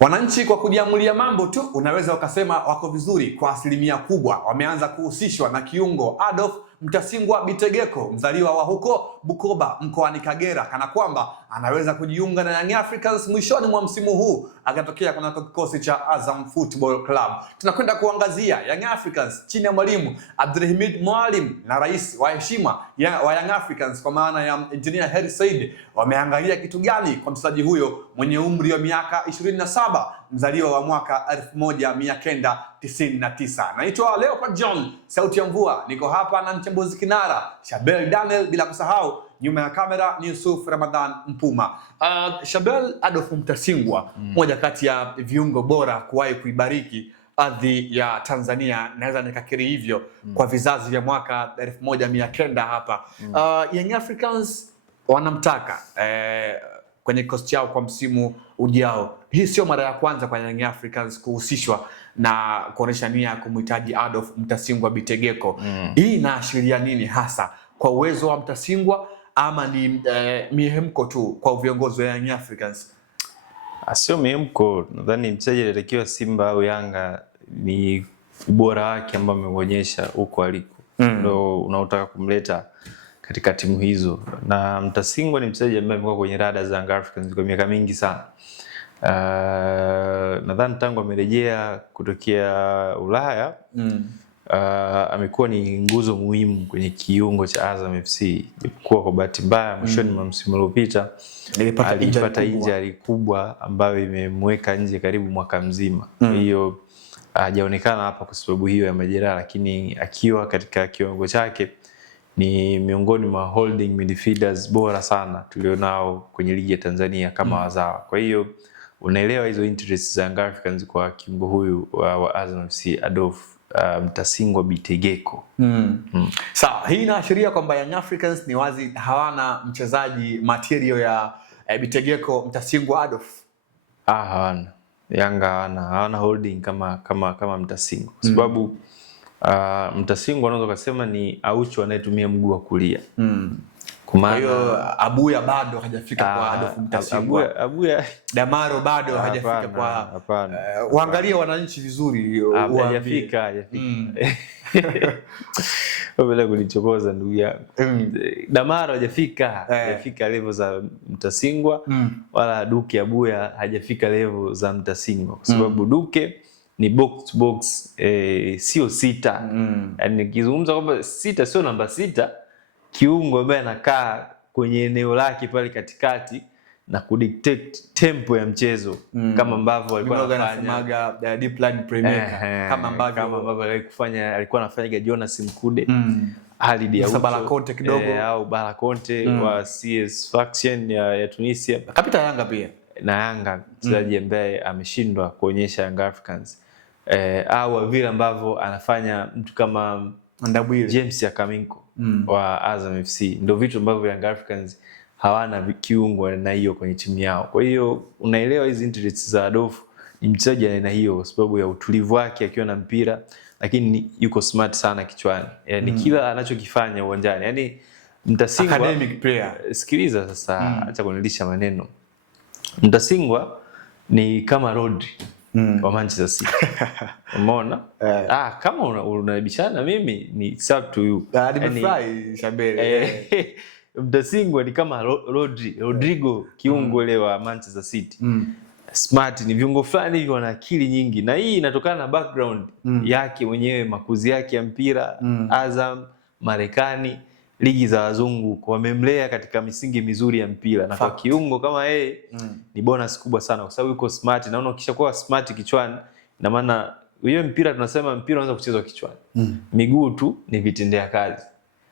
Wananchi kwa kujiamulia mambo tu unaweza ukasema wako vizuri kwa asilimia kubwa. Wameanza kuhusishwa na kiungo Adolf Mtasingwa Bitegeko, mzaliwa wa huko Bukoba mkoani Kagera, kana kwamba anaweza kujiunga na Young Africans mwishoni mwa msimu huu akatokea kuna kikosi cha Azam Football Club. Tunakwenda kuangazia Young Africans chini ya mwalimu Abdulhamid Mwalim na rais wa heshima wa Young Africans kwa maana ya Engineer Hersi Said wameangalia kitu gani kwa mchezaji huyo mwenye umri wa miaka 27, mzaliwa wa mwaka 1999. Naitwa Leopard John, sauti ya mvua. Niko hapa na mchambuzi kinara Shabel Daniel, bila kusahau nyuma ya kamera ni Yusuf Ramadan Mpuma. Shabel, Adolf Mtasingwa moja kati ya viungo bora kuwahi kuibariki ardhi ya Tanzania, naweza nikakiri hivyo kwa vizazi vya mwaka 1900 hapa. Young Africans wanamtaka kwenye kikosi chao kwa msimu ujao. Hii sio mara ya kwanza kwa Young Africans kuhusishwa na kuonesha nia ya kumhitaji Adolf Mtasingwa Bitegeko. Hii inaashiria nini hasa kwa uwezo wa Mtasingwa, ama ni mihemko tu kwa viongozi wa Young Africans? Sio mihemko, nadhani mchezaji alitakiwa Simba au Yanga ni ubora wake ambao ameonyesha huko aliko ndio unaotaka kumleta katika timu hizo. Na Mtasingwa ni mchezaji ambaye amekuwa kwenye rada za Young Africans kwa miaka mingi sana. Nadhani tangu amerejea kutokea Ulaya amekuwa ni nguzo muhimu kwenye kiungo cha Azam FC. Kwa bahati mbaya mwishoni mwa msimu uliopita alipata injury kubwa ambayo imemweka nje karibu mwaka mzima. Kwa hiyo hajaonekana hapa kwa sababu hiyo ya majeraha, lakini akiwa katika kiwango chake ni miongoni mwa holding midfielders bora sana tulionao kwenye ligi ya Tanzania kama wazawa. Kwa hiyo unaelewa hizo interests za Young Africans kwa kiungo huyu wa Azam FC Adolf Mtasingwa Bitegeko. Sawa, hii inaashiria kwamba Young Africans ni wazi hawana mchezaji material ya Bitegeko Mtasingwa Adolf. Hawana. Yanga hawana holding kama Mtasingwa. Kwa sababu Mtasingwa unaweza kusema ni Aucho anayetumia mguu wa kulia. Kwa hiyo Abuya bado hajafika kwa Adolf Mtasingwa. Abuya Damaro bado hajafika kwa hapana. Waangalie wananchi vizuri, hajafika. Wabela kulichokoza ndugu yangu. Damaro hajafika level za Mtasingwa, wala Duke Abuya hajafika level za Mtasingwa kwa sababu Duke ni box to box, sio sita. Yaani nikizungumza kwamba sita sio namba 6, kiungo ambaye anakaa kwenye eneo lake pale katikati na kudictate tempo ya mchezo kama ambavyo alikuwa anafanya deep line playmaker, kama ambavyo alikuwa anafanya Jonas Mkude, Halid Aucho, Balakonte kidogo au Balakonte wa CS Faction ya Tunisia, kapita Yanga pia. Na Yanga mchezaji ambaye ameshindwa kuonyesha Young Africans au vile ambavyo anafanya mtu kama Ndabwile, James Akaminko wa Azam FC, ndio vitu ambavyo Young Africans hawana kiungo na hiyo kwenye timu yao. Kwa hiyo unaelewa hizi interests za Adolf, ni mchezaji aina hiyo kwa sababu ya utulivu wake akiwa na mpira, lakini yuko smart sana kichwani. Yaani kila anachokifanya uwanjani. Yaani Mtasingwa academic player. Sikiliza sasa, acha kunilisha maneno. Mtasingwa ni kama Rodri wa Manchester City. Umeona? Kama unabishana mimi ni sub to you. Nimefurahi Shabele. Mtasingwa ni kama Rodrigo kiungo ile wa Manchester City. Smart, ni viungo fulani hivi wana akili nyingi, na hii inatokana na background yake mwenyewe, makuzi yake ya mpira. Azam, Marekani, ligi za wazungu wamemlea katika misingi mizuri ya mpira, na kwa kiungo kama yeye ni bonus kubwa sana kwa sababu yuko smart. Naona ukishakuwa smart kichwani, ina maana hiyo mpira tunasema mpira unaweza kuchezwa kichwani. Miguu tu ni vitendea kazi.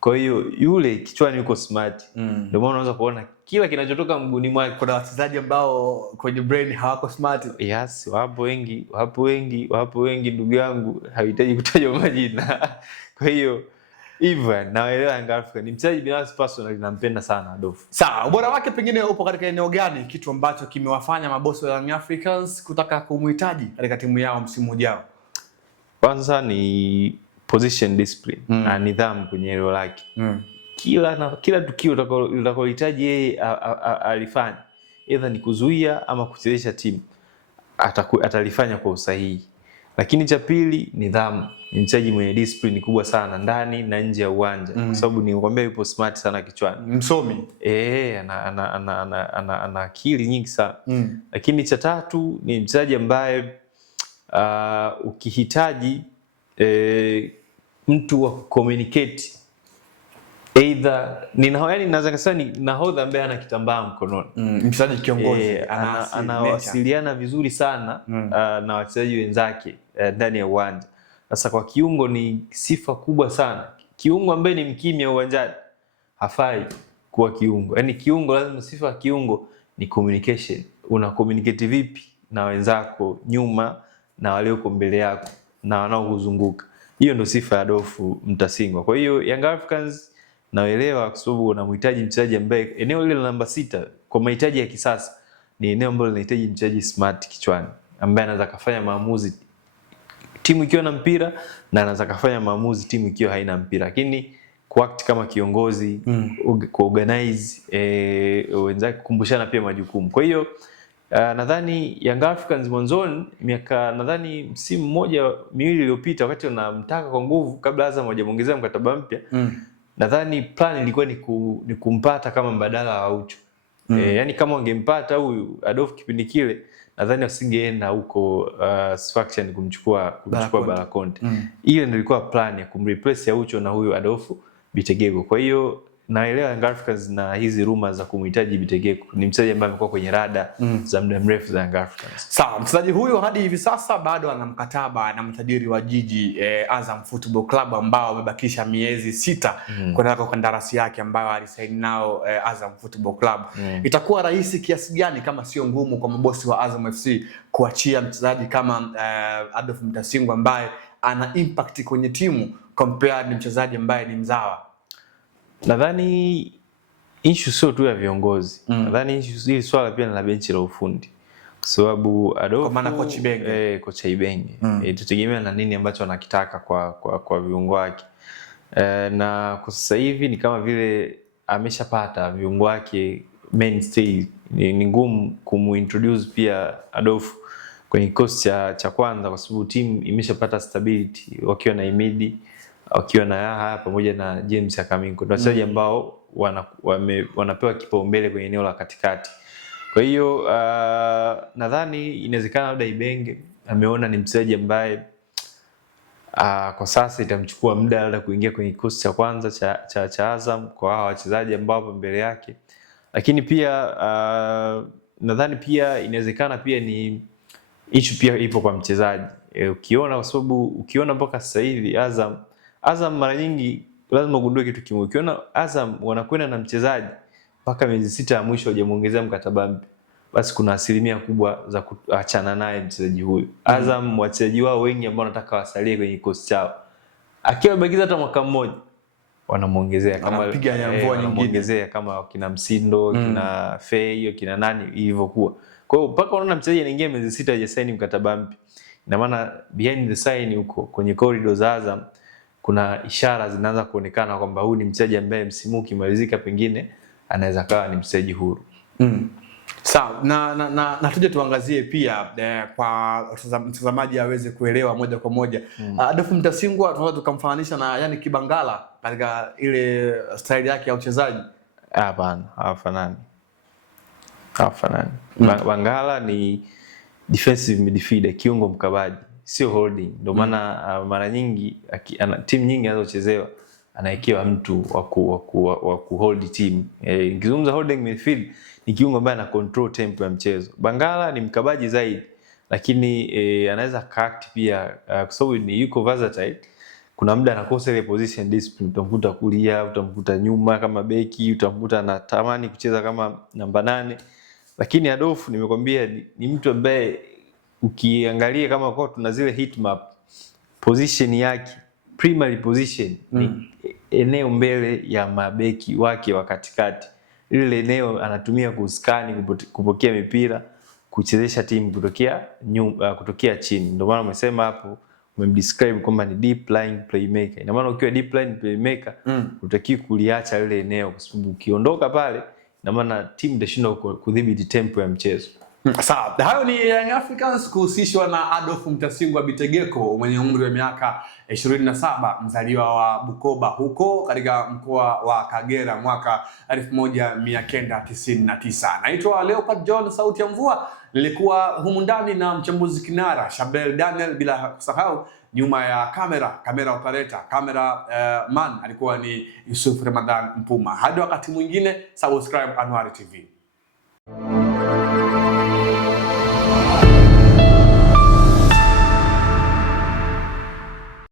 Kwa hiyo yule kichwani yuko smart. Ndio maana unaweza kuona kila kinachotoka mguuni mwake. Kuna wachezaji ambao kwenye brain hawako smart. Yes, wapo wengi ndugu yangu, hahitaji kutajwa majina. Kwa hiyo Ivan, naelewa Young Africa ni mchezaji binafsi personally nampenda sana Adolf. Sawa, ubora wake pengine upo katika eneo gani, kitu ambacho kimewafanya mabosi wa Young Africans kutaka kumhitaji katika timu yao msimu ujao? Kwanza ni position discipline na nidhamu kwenye eneo lake. Kila tukio utakalohitaji yeye alifanya, either ni kuzuia ama kuchezesha timu, atalifanya kwa usahihi. Lakini cha pili, nidhamu. Ni mchezaji mwenye discipline kubwa sana ndani na nje ya uwanja, kwa sababu nikwambia yupo smart sana kichwani, msomi. Ana akili nyingi sana. Lakini cha tatu, ni mchezaji ambaye ukihitaji mtu wa communicate, either yani naweza kusema ni nahodha ambaye ana kitambaa mkononi, mchezaji kiongozi, anawasiliana vizuri sana na wachezaji wenzake ndani ya uwanja. Sasa kwa kiungo ni sifa kubwa sana. Kiungo ambaye ni mkimya uwanjani hafai kuwa kiungo. Yani kiungo lazima, sifa ya kiungo ni communication. Una communicate vipi na wenzako nyuma na walioko mbele yako na wanaokuzunguka. Hiyo ndio sifa ya Adolfu Mtasingwa. Kwa hiyo Young Africans naelewa, kwa sababu unamhitaji mchezaji ambaye eneo lile la namba 6 kwa mahitaji ya kisasa ni eneo ambalo linahitaji mchezaji smart kichwani, ambaye anaweza kufanya maamuzi timu ikiwa na mpira na anaweza kufanya maamuzi timu ikiwa haina mpira, lakini kuact kama kiongozi, kuorganize wenzake, kukumbushana pia majukumu. Kwa hiyo nadhani Young Africans mwanzoni, nadhani msimu mmoja miwili iliyopita, wakati wanamtaka kwa nguvu kabla Azam hajamuongezea mkataba mpya, nadhani plan ilikuwa ni kumpata kama mbadala wa Aucho. Yani kama wangempata huyu Adolfu kipindi kile, nadhani wasingeenda huko Sfaxien kumchukua Bala Conte. Ile ndio ilikuwa plan ya kumreplace Aucho na huyu Adolfu Bitegeko. Kwa hiyo naelewa Young Africans na hizi rumors za kumhitaji Bitegeko. Ni mchezaji ambaye amekuwa kwenye rada za muda mrefu za Young Africans. Sawa, mchezaji huyo hadi hivi sasa bado ana mkataba na mtajiri wa jiji Azam Football Club, ambao amebakisha miezi 6 kwa kandarasi yake ambayo alisaini nao Azam Football Club. Itakuwa rahisi kiasi gani kama sio ngumu kwa mabosi wa Azam FC kuachia mchezaji kama Adolfu Mtasingwa ambaye ana impact kwenye timu compared ni mchezaji ambaye ni mzawa? Nadhani issue sio tu ya viongozi. Nadhani hili swala pia ni la benchi la ufundi. Kwa sababu Adolfu, kwa maana kocha Ibenge, kocha Ibenge tutegemea na nini ambacho anakitaka kwa viungo wake. Na kwa sasa hivi ni kama vile ameshapata viungo wake mainstay. Ni ngumu kumuintroduce pia Adolfu kwenye kikosi cha kwanza, kwa sababu timu imeshapata stability wakiwa na Imidi, wakiwa na Yaha pamoja na James Akaminko. Ndio wachezaji ambao wanapewa kipaumbele kwenye eneo la katikati. Kwa hiyo nadhani inawezekana labda Ibenge ameona ni mchezaji ambaye kwa sasa itamchukua muda labda kuingia kwenye kikosi cha kwanza cha Azam kwa hawa wachezaji ambao hapo mbele yake. Lakini pia nadhani pia inawezekana pia ni issue pia ipo kwa mchezaji. Ukiona, kwa sababu ukiona mpaka sasa hivi Azam mara nyingi lazima ugundue kitu kimoja. Ukiona Azam wanakwenda na mchezaji mpaka miezi 6 ya mwisho hajamuongezea mkataba mpya, basi kuna asilimia kubwa za kuachana naye mchezaji huyu. Azam wachezaji wao wengi ambao wanataka wasalie kwenye kikosi chao, akiwa bakiza hata mwaka mmoja wanamuongezea, kama anapiga nyamvua nyingine, kama kina Msindo, kina Fei, kina nani ilivyokuwa. Kwa hiyo mpaka unaona mchezaji anaingia miezi 6 hajasaini mkataba mpya, ina maana behind the scene huko kwenye corridor za Azam kuna ishara zinaanza kuonekana kwamba huyu ni mchezaji ambaye msimu ukimalizika pengine anaweza kawa ni mchezaji huru. Sawa, na tuje tuangazie pia kwa mtazamaji aweze kuelewa moja kwa moja. Adolfu Mtasingwa tunaweza tukamfananisha na yani Kibangala katika ile style yake ya uchezaji? Hapana, hawafanani. Bangala ni defensive midfielder, kiungo mkabaji, sio holding. Ndio maana mara nyingi timu nyingi anazochezewa anaekewa mtu wa kuhold team. Nikizungumza holding midfield ni kiungo ambaye ana control tempo ya mchezo. Bangala ni mkabaji zaidi, lakini anaweza kaact pia kwa sababu ni yuko versatile. Kuna muda anakosa ile position discipline, utamkuta kulia, utamkuta nyuma kama beki, utamkuta anatamani kucheza kama namba 8. Lakini Adolfu nimekwambia ni mtu ambaye ukiangalia kama kwa tuna zile heat map, position yake, primary position ni eneo mbele ya mabeki wake wa katikati. Ile eneo anatumia kuskani, kupokea mipira, kuchezesha timu kutokea chini. Ndio maana umesema hapo, umemdescribe kwamba ni deep lying playmaker. Ina maana ukiwa deep lying playmaker utakiwa kuliacha ile eneo, kwa sababu ukiondoka pale ina maana timu itashindwa kudhibiti tempo ya mchezo. Sawa, hayo ni Young Africans kuhusishwa na Adolf Mtasingwa Bitegeko mwenye umri wa miaka 27, mzaliwa wa Bukoba huko katika mkoa wa Kagera mwaka 1999. Naitwa Leopard John, sauti ya mvua. Nilikuwa humu ndani na mchambuzi kinara Shabel Daniel, bila kusahau nyuma ya kamera operator, man alikuwa ni Yusuf Ramadan Mpuma. Hadi wakati mwingine, subscribe Anwar TV.